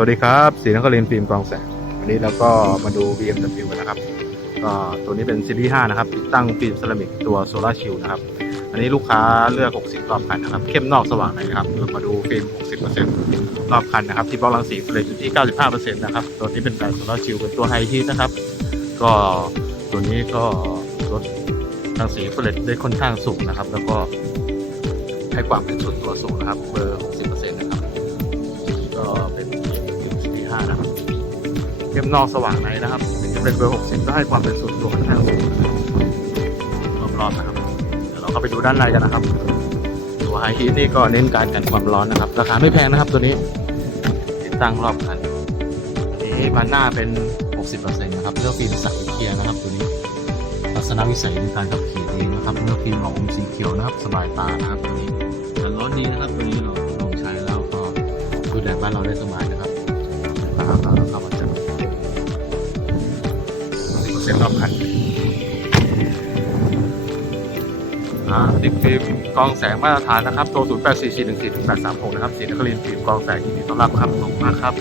วัสดีครับสีนครินทร์ฟิล์มกองแสง วันนี้เราก็มาดู BMW กันนะครับ ก็ตัวนี้เป็นซีรีส์5นะครับ ติดตั้งฟิล์มเซรามิกตัวโซลาร์ชิลนะครับ อันนี้ลูกค้าเลือก 60 รอบคันนะครับ เข้มนอกสว่างในนะครับ เรามาดูฟิล์ม 60%รอบคันนะครับ ที่บล็อกรังสีเฟลชอยู่ที่ 95%นะครับ ตัวนี้เป็นแบบโซลาร์ชิลเป็นตัวไฮฮีทนะครับ ก็ตัวนี้ก็ลดรังสีเฟลชได้ค่อนข้างสูงนะครับ แล้วก็ให้ความเป็นส่วนตัวสูงนะครับ เบอร์ 60% เข้มนอกสว่างในนะครับถึงจะเป็นเบอร์60ก็ให้ความเป็นส่วนตัวค่อนข้างสูงนะครับรอบๆนะครับเดี๋ยวเราเข้าไปดูด้านในกันนะครับ ตัวไฮฮีทนี่ก็เน้นการกันความร้อนนะครับ ราคาไม่แพงนะครับตัวนี้ ติดตั้งรอบคันอันนี้บานหน้าเป็น 60%นะครับเลือกฟิล์มใสเคียร์นะครับ ตัวนี้ ลักษณะวิสัยในการขับขี่ดีนะครับเลือกฟิล์มออกอมสีเขียวนะครับ สบายตานะครับตัวนี้แต่ร้อนดีนะครับตัวนี้เราลองใช้แล้วก็ดูแดดบ้านเราได้สบายนะครับนะครับ เรามาจับเซ็นรอบคันอ่าติดฟิล์มกองแสงมาตรฐานนะครับ ตัว 0844141836 นะครับสีนครินทร์ฟิล์มกองแสงยินดีต้อนรับครับขอบคุณมากครับ